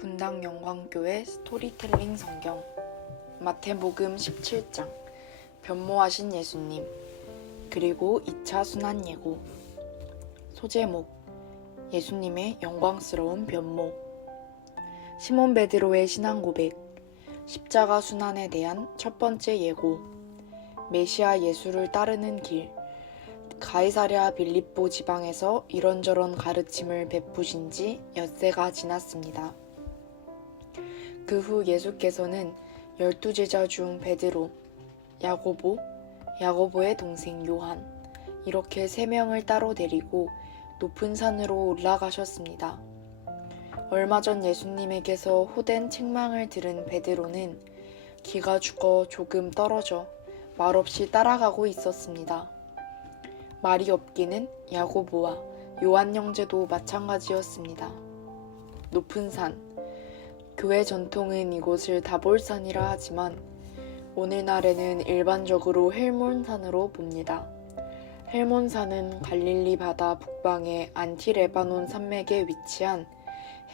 분당 영광교회 스토리텔링 성경 마태복음 17장 변모하신 예수님 그리고 2차 순환 예고. 소제목 예수님의 영광스러운 변모. 시몬 베드로의 신앙 고백. 십자가 순환에 대한 첫 번째 예고. 메시아 예수를 따르는 길. 가이사랴 빌립보 지방에서 이런저런 가르침을 베푸신 지 엿새가 지났습니다. 그 후 예수께서는 12제자 중 베드로, 야고보, 야고보의 동생 요한 이렇게 3명을 따로 데리고 높은 산으로 올라가셨습니다. 얼마 전 예수님에게서 호된 책망을 들은 베드로는 기가 죽어 조금 떨어져 말없이 따라가고 있었습니다. 말이 없기는 야고보와 요한 형제도 마찬가지였습니다. 높은 산. 교회 전통은 이곳을 다볼산이라 하지만 오늘날에는 일반적으로 헬몬산으로 봅니다. 헬몬산은 갈릴리 바다 북방의 안티레바논 산맥에 위치한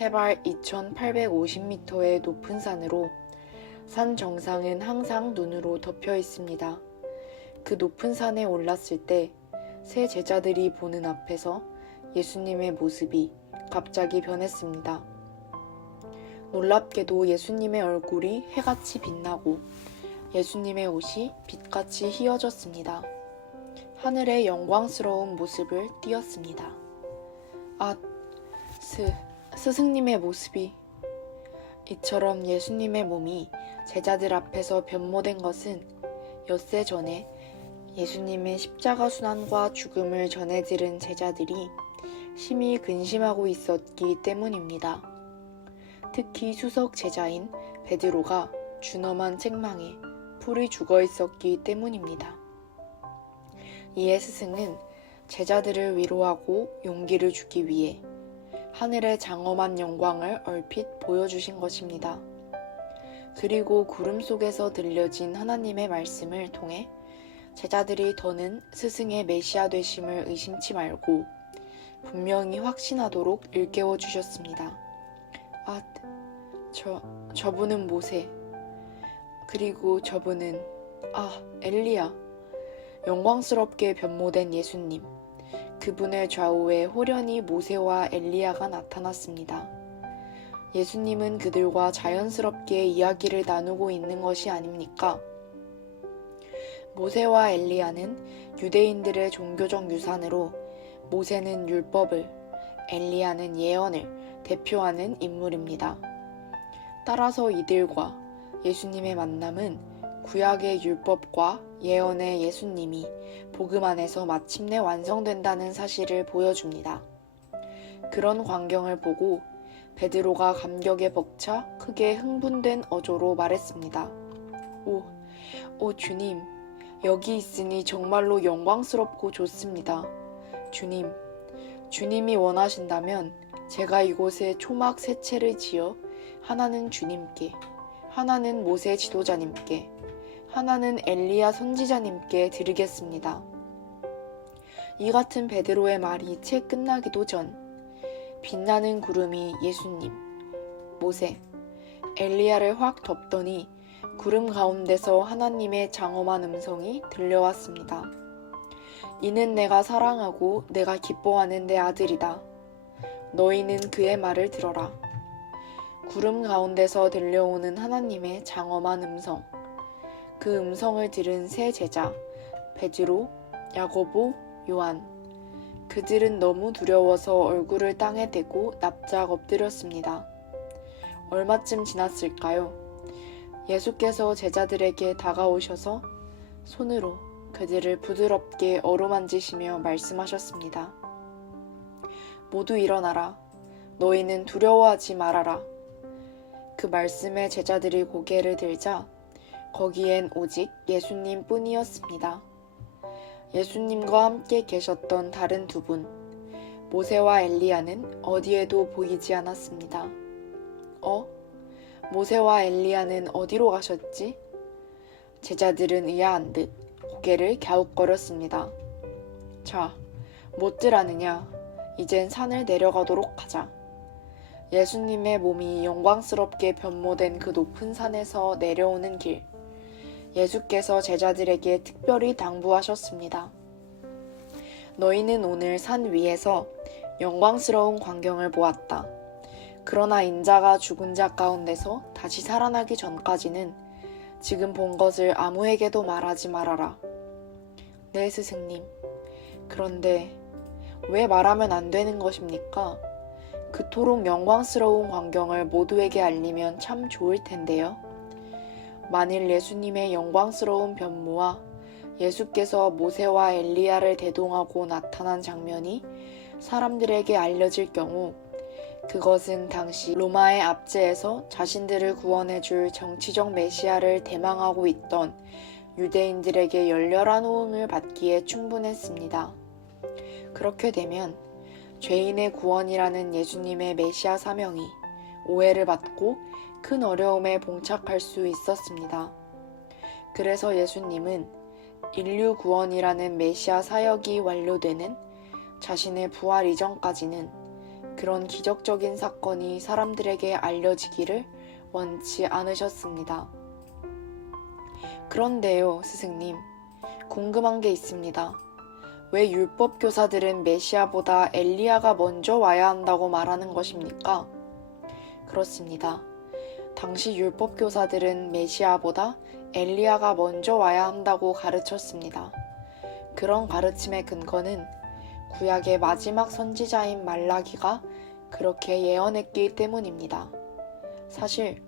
해발 2850m의 높은 산으로 산 정상은 항상 눈으로 덮여 있습니다. 그 높은 산에 올랐을 때 세 제자들이 보는 앞에서 예수님의 모습이 갑자기 변했습니다. 놀랍게도 예수님의 얼굴이 해같이 빛나고 예수님의 옷이 빛같이 휘어졌습니다. 하늘의 영광스러운 모습을 띄었습니다. 스승님의 모습이. 이처럼 예수님의 몸이 제자들 앞에서 변모된 것은 엿새 전에 예수님의 십자가 순환과 죽음을 전해 들은 제자들이 심히 근심하고 있었기 때문입니다. 특히 수석 제자인 베드로가 준엄한 책망에 풀이 죽어 있었기 때문입니다. 이에 스승은 제자들을 위로하고 용기를 주기 위해 하늘의 장엄한 영광을 얼핏 보여주신 것입니다. 그리고 구름 속에서 들려진 하나님의 말씀을 통해 제자들이 더는 스승의 메시아 되심을 의심치 말고 분명히 확신하도록 일깨워 주셨습니다. 저분은 모세. 그리고 저분은 엘리야. 영광스럽게 변모된 예수님. 그분의 좌우에 호련히 모세와 엘리야가 나타났습니다. 예수님은 그들과 자연스럽게 이야기를 나누고 있는 것이 아닙니까? 모세와 엘리야는 유대인들의 종교적 유산으로 모세는 율법을, 엘리야는 예언을 대표하는 인물입니다. 따라서 이들과 예수님의 만남은 구약의 율법과 예언의 예수님이 복음 안에서 마침내 완성된다는 사실을 보여줍니다. 그런 광경을 보고 베드로가 감격에 벅차 크게 흥분된 어조로 말했습니다. 오 주님, 여기 있으니 정말로 영광스럽고 좋습니다. 주님이 원하신다면 제가 이곳에 초막 3채를 지어 하나는 주님께, 하나는 모세 지도자님께, 하나는 엘리야 선지자님께 드리겠습니다. 이 같은 베드로의 말이 채 끝나기도 전 빛나는 구름이 예수님, 모세, 엘리야를 확 덮더니 구름 가운데서 하나님의 장엄한 음성이 들려왔습니다. 이는 내가 사랑하고 내가 기뻐하는 내 아들이다. 너희는 그의 말을 들어라. 구름 가운데서 들려오는 하나님의 장엄한 음성. 그 음성을 들은 세 제자, 베드로, 야고보, 요한. 그들은 너무 두려워서 얼굴을 땅에 대고 납작 엎드렸습니다. 얼마쯤 지났을까요? 예수께서 제자들에게 다가오셔서 손으로 그들을 부드럽게 어루만지시며 말씀하셨습니다. 모두 일어나라. 너희는 두려워하지 말아라. 그 말씀에 제자들이 고개를 들자 거기엔 오직 예수님 뿐이었습니다. 예수님과 함께 계셨던 다른 2분, 모세와 엘리야는 어디에도 보이지 않았습니다. 모세와 엘리야는 어디로 가셨지? 제자들은 의아한 듯 고개를 갸웃거렸습니다. 자, 못들 아느냐? 이젠 산을 내려가도록 하자. 예수님의 몸이 영광스럽게 변모된 그 높은 산에서 내려오는 길. 예수께서 제자들에게 특별히 당부하셨습니다. 너희는 오늘 산 위에서 영광스러운 광경을 보았다. 그러나 인자가 죽은 자 가운데서 다시 살아나기 전까지는 지금 본 것을 아무에게도 말하지 말아라. 네, 스승님. 그런데 왜 말하면 안 되는 것입니까? 그토록 영광스러운 광경을 모두에게 알리면 참 좋을 텐데요. 만일 예수님의 영광스러운 변모와 예수께서 모세와 엘리야를 대동하고 나타난 장면이 사람들에게 알려질 경우 그것은 당시 로마의 압제에서 자신들을 구원해줄 정치적 메시아를 대망하고 있던 유대인들에게 열렬한 호응을 받기에 충분했습니다. 그렇게 되면 죄인의 구원이라는 예수님의 메시아 사명이 오해를 받고 큰 어려움에 봉착할 수 있었습니다. 그래서 예수님은 인류 구원이라는 메시아 사역이 완료되는 자신의 부활 이전까지는 그런 기적적인 사건이 사람들에게 알려지기를 원치 않으셨습니다. 그런데요, 스승님, 궁금한 게 있습니다. 왜 율법 교사들은 메시아보다 엘리야가 먼저 와야 한다고 말하는 것입니까? 그렇습니다. 당시 율법 교사들은 메시아보다 엘리야가 먼저 와야 한다고 가르쳤습니다. 그런 가르침의 근거는 구약의 마지막 선지자인 말라기가 그렇게 예언했기 때문입니다. 사실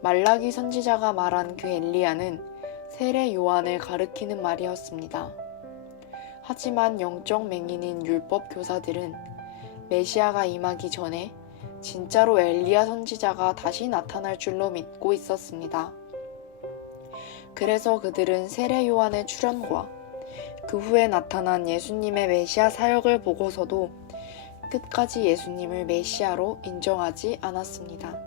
말라기 선지자가 말한 그 엘리야는 세례 요한을 가리키는 말이었습니다. 하지만 영적 맹인인 율법 교사들은 메시아가 임하기 전에 진짜로 엘리야 선지자가 다시 나타날 줄로 믿고 있었습니다. 그래서 그들은 세례 요한의 출현과 그 후에 나타난 예수님의 메시아 사역을 보고서도 끝까지 예수님을 메시아로 인정하지 않았습니다.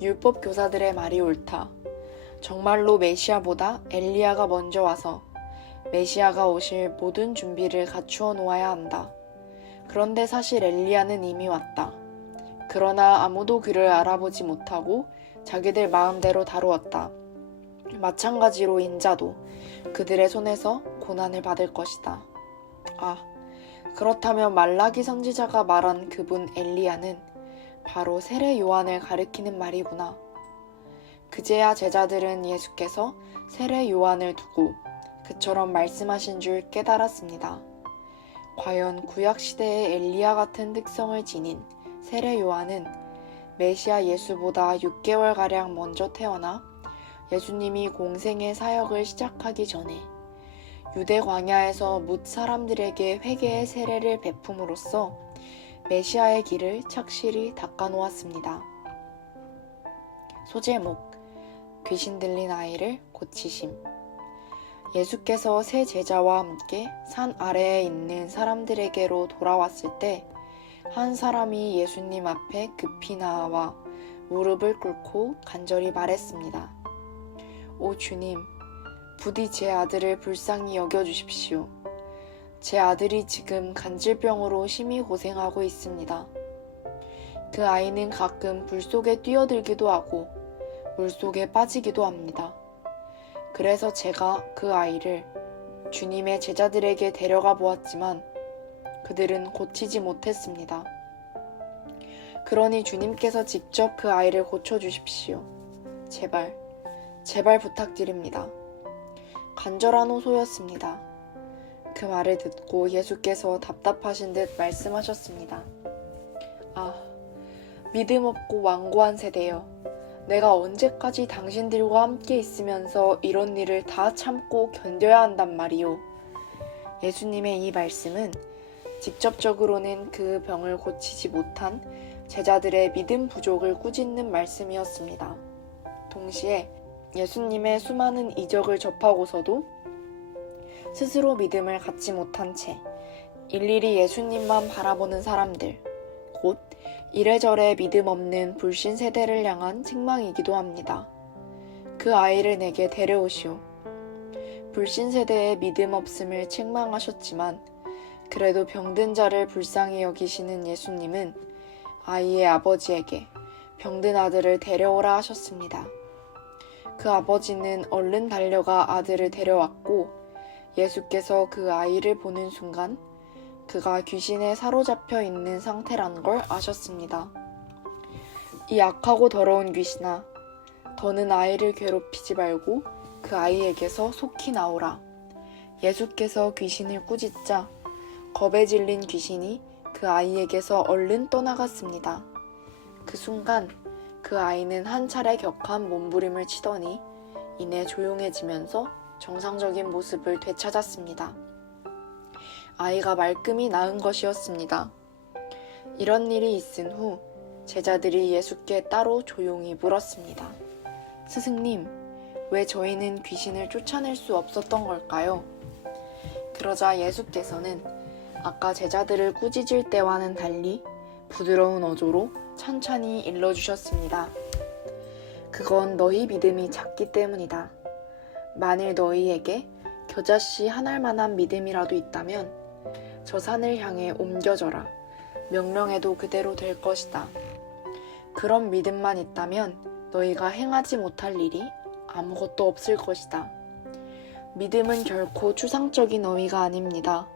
율법 교사들의 말이 옳다. 정말로 메시아보다 엘리야가 먼저 와서 메시아가 오실 모든 준비를 갖추어 놓아야 한다. 그런데 사실 엘리야는 이미 왔다. 그러나 아무도 그를 알아보지 못하고 자기들 마음대로 다루었다. 마찬가지로 인자도 그들의 손에서 고난을 받을 것이다. 그렇다면 말라기 선지자가 말한 그분 엘리야는 바로 세례 요한을 가리키는 말이구나. 그제야 제자들은 예수께서 세례 요한을 두고 그처럼 말씀하신 줄 깨달았습니다. 과연 구약시대의 엘리야 같은 특성을 지닌 세례 요한은 메시아 예수보다 6개월가량 먼저 태어나 예수님이 공생의 사역을 시작하기 전에 유대 광야에서 뭇 사람들에게 회개의 세례를 베품으로써 메시아의 길을 착실히 닦아놓았습니다. 소제목, 귀신 들린 아이를 고치심. 예수께서 세 제자와 함께 산 아래에 있는 사람들에게로 돌아왔을 때 한 사람이 예수님 앞에 급히 나와 무릎을 꿇고 간절히 말했습니다. 오 주님, 부디 제 아들을 불쌍히 여겨주십시오. 제 아들이 지금 간질병으로 심히 고생하고 있습니다. 그 아이는 가끔 불 속에 뛰어들기도 하고 물 속에 빠지기도 합니다. 그래서 제가 그 아이를 주님의 제자들에게 데려가 보았지만 그들은 고치지 못했습니다. 그러니 주님께서 직접 그 아이를 고쳐주십시오. 제발 부탁드립니다. 간절한 호소였습니다. 그 말을 듣고 예수께서 답답하신 듯 말씀하셨습니다. 믿음 없고 완고한 세대여. 내가 언제까지 당신들과 함께 있으면서 이런 일을 다 참고 견뎌야 한단 말이오. 예수님의 이 말씀은 직접적으로는 그 병을 고치지 못한 제자들의 믿음 부족을 꾸짖는 말씀이었습니다. 동시에 예수님의 수많은 이적을 접하고서도 스스로 믿음을 갖지 못한 채 일일이 예수님만 바라보는 사람들, 곧 이래저래 믿음 없는 불신 세대를 향한 책망이기도 합니다. 그 아이를 내게 데려오시오. 불신 세대의 믿음 없음을 책망하셨지만 그래도 병든 자를 불쌍히 여기시는 예수님은 아이의 아버지에게 병든 아들을 데려오라 하셨습니다. 그 아버지는 얼른 달려가 아들을 데려왔고 예수께서 그 아이를 보는 순간 그가 귀신에 사로잡혀 있는 상태라는 걸 아셨습니다. 이 악하고 더러운 귀신아, 더는 아이를 괴롭히지 말고 그 아이에게서 속히 나오라. 예수께서 귀신을 꾸짖자 겁에 질린 귀신이 그 아이에게서 얼른 떠나갔습니다. 그 순간 그 아이는 한 차례 격한 몸부림을 치더니 이내 조용해지면서 정상적인 모습을 되찾았습니다. 아이가 말끔히 나은 것이었습니다. 이런 일이 있은 후 제자들이 예수께 따로 조용히 물었습니다. 스승님, 왜 저희는 귀신을 쫓아낼 수 없었던 걸까요? 그러자 예수께서는 아까 제자들을 꾸짖을 때와는 달리 부드러운 어조로 천천히 일러주셨습니다. 그건 너희 믿음이 작기 때문이다. 만일 너희에게 겨자씨 한 알만한 믿음이라도 있다면 저 산을 향해 옮겨져라. 명령해도 그대로 될 것이다. 그런 믿음만 있다면 너희가 행하지 못할 일이 아무것도 없을 것이다. 믿음은 결코 추상적인 어휘가 아닙니다.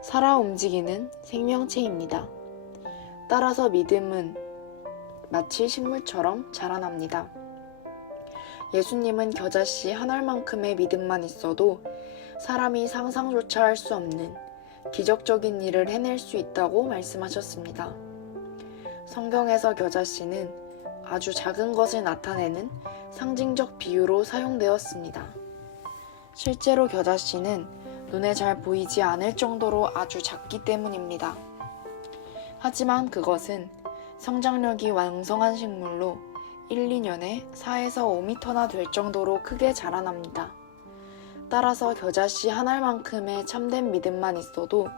살아 움직이는 생명체입니다. 따라서 믿음은 마치 식물처럼 자라납니다. 예수님은 겨자씨 한 알만큼의 믿음만 있어도 사람이 상상조차 할 수 없는 기적적인 일을 해낼 수 있다고 말씀하셨습니다. 성경에서 겨자씨는 아주 작은 것을 나타내는 상징적 비유로 사용되었습니다. 실제로 겨자씨는 눈에 잘 보이지 않을 정도로 아주 작기 때문입니다. 하지만 그것은 성장력이 왕성한 식물로 1, 2년에 4에서 5m나 될 정도로 크게 자라납니다. 따라서 겨자씨 한 알만큼의 참된 믿음만 있어도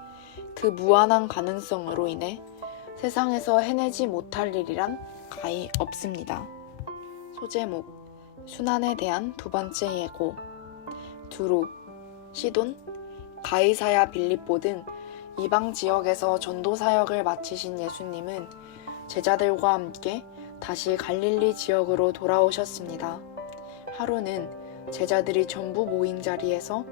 그 무한한 가능성으로 인해 세상에서 해내지 못할 일이란 가히 없습니다. 소제목, 순환에 대한 두 번째 예고. 두로, 시돈, 가이사야 빌립보 등 이방 지역에서 전도 사역을 마치신 예수님은 제자들과 함께 다시 갈릴리 지역으로 돌아오셨습니다. 하루는 제자들이 전부 모인 자리에서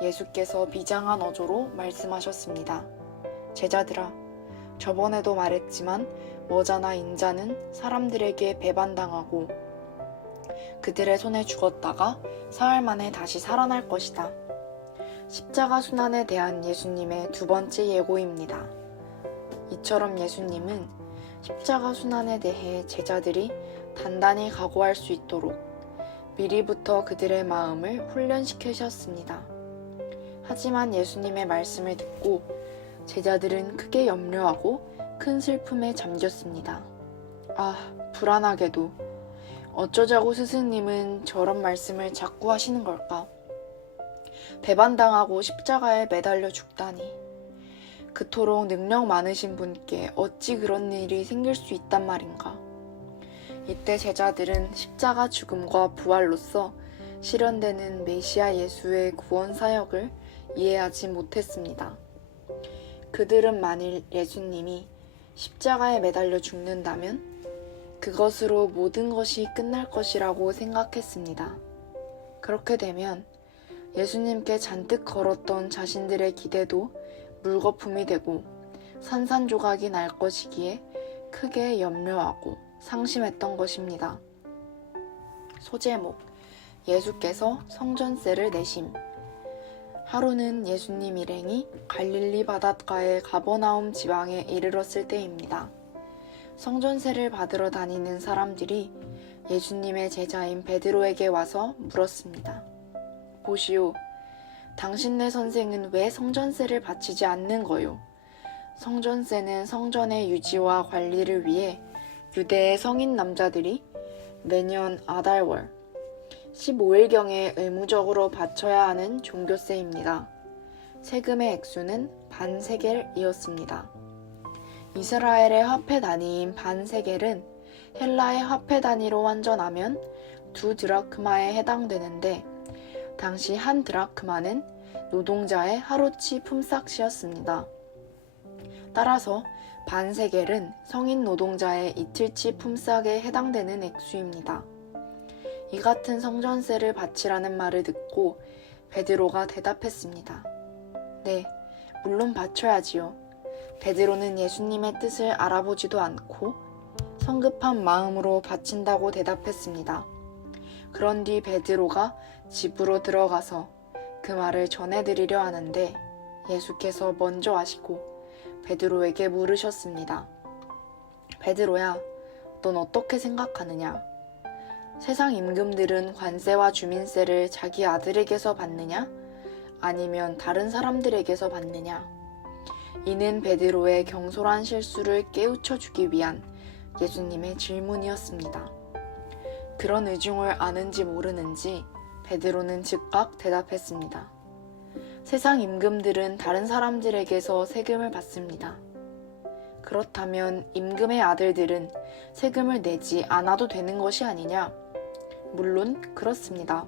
예수께서 비장한 어조로 말씀하셨습니다. 제자들아, 저번에도 말했지만 머자나 인자는 사람들에게 배반당하고 그들의 손에 죽었다가 사흘 만에 다시 살아날 것이다. 십자가 순환에 대한 예수님의 두 번째 예고입니다. 이처럼 예수님은 십자가 순환에 대해 제자들이 단단히 각오할 수 있도록 미리부터 그들의 마음을 훈련시키셨습니다. 하지만 예수님의 말씀을 듣고 제자들은 크게 염려하고 큰 슬픔에 잠겼습니다. 아, 불안하게도 어쩌자고 스승님은 저런 말씀을 자꾸 하시는 걸까? 배반당하고 십자가에 매달려 죽다니. 그토록 능력 많으신 분께 어찌 그런 일이 생길 수 있단 말인가? 이때 제자들은 십자가 죽음과 부활로서 실현되는 메시아 예수의 구원 사역을 이해하지 못했습니다. 그들은 만일 예수님이 십자가에 매달려 죽는다면 그것으로 모든 것이 끝날 것이라고 생각했습니다. 그렇게 되면 예수님께 잔뜩 걸었던 자신들의 기대도 물거품이 되고 산산조각이 날 것이기에 크게 염려하고 상심했던 것입니다. 소제목, 예수께서 성전세를 내심. 하루는 예수님 일행이 갈릴리 바닷가의 가버나움 지방에 이르렀을 때입니다. 성전세를 받으러 다니는 사람들이 예수님의 제자인 베드로에게 와서 물었습니다. 보시오, 당신네 선생은 왜 성전세를 바치지 않는 거요? 성전세는 성전의 유지와 관리를 위해 유대의 성인 남자들이 매년 아달월 15일경에 의무적으로 바쳐야 하는 종교세입니다. 세금의 액수는 반세겔이었습니다. 이스라엘의 화폐 단위인 반세겔은 헬라의 화폐 단위로 환전하면 2드라크마에 해당되는데 당시 한 드라크마는 노동자의 하루치 품삯이었습니다. 따라서 반세겔은 성인 노동자의 이틀치 품삯에 해당되는 액수입니다. 이 같은 성전세를 바치라는 말을 듣고 베드로가 대답했습니다. 네, 물론 바쳐야지요. 베드로는 예수님의 뜻을 알아보지도 않고 성급한 마음으로 바친다고 대답했습니다. 그런 뒤 베드로가 집으로 들어가서 그 말을 전해드리려 하는데 예수께서 먼저 아시고 베드로에게 물으셨습니다. 베드로야, 넌 어떻게 생각하느냐? 세상 임금들은 관세와 주민세를 자기 아들에게서 받느냐? 아니면 다른 사람들에게서 받느냐? 이는 베드로의 경솔한 실수를 깨우쳐 주기 위한 예수님의 질문이었습니다. 그런 의중을 아는지 모르는지 베드로는 즉각 대답했습니다. 세상 임금들은 다른 사람들에게서 세금을 받습니다. 그렇다면 임금의 아들들은 세금을 내지 않아도 되는 것이 아니냐? 물론 그렇습니다.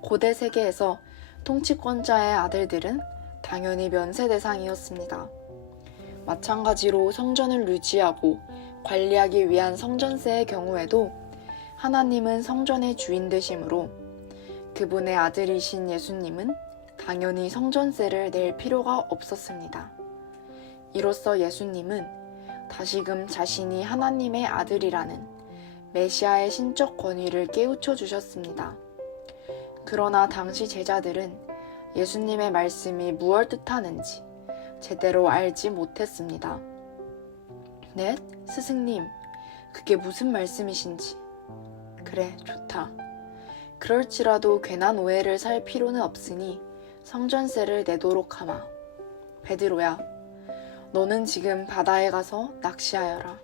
고대 세계에서 통치권자의 아들들은 당연히 면세 대상이었습니다. 마찬가지로 성전을 유지하고 관리하기 위한 성전세의 경우에도 하나님은 성전의 주인 되심으로 그분의 아들이신 예수님은 당연히 성전세를 낼 필요가 없었습니다. 이로써 예수님은 다시금 자신이 하나님의 아들이라는 메시아의 신적 권위를 깨우쳐 주셨습니다. 그러나 당시 제자들은 예수님의 말씀이 무엇 뜻하는지 제대로 알지 못했습니다. 네, 스승님, 그게 무슨 말씀이신지. 그래, 좋다. 그럴지라도 괜한 오해를 살 필요는 없으니 성전세를 내도록 하마. 베드로야, 너는 지금 바다에 가서 낚시하여라.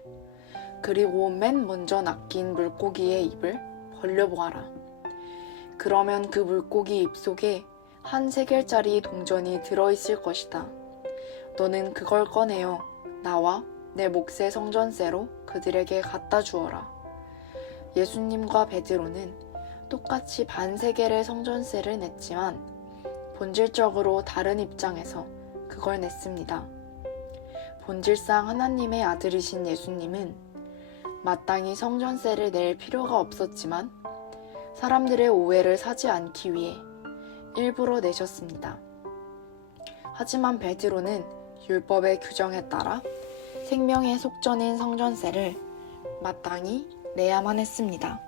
그리고 맨 먼저 낚인 물고기의 입을 벌려보아라. 그러면 그 물고기 입속에 한 세겔짜리 동전이 들어있을 것이다. 너는 그걸 꺼내어 나와 내 몫의 성전세로 그들에게 갖다 주어라. 예수님과 베드로는 똑같이 반세겔의 성전세를 냈지만 본질적으로 다른 입장에서 그걸 냈습니다. 본질상 하나님의 아들이신 예수님은 마땅히 성전세를 낼 필요가 없었지만 사람들의 오해를 사지 않기 위해 일부러 내셨습니다. 하지만 베드로는 율법의 규정에 따라 생명의 속전인 성전세를 마땅히 내야만 했습니다.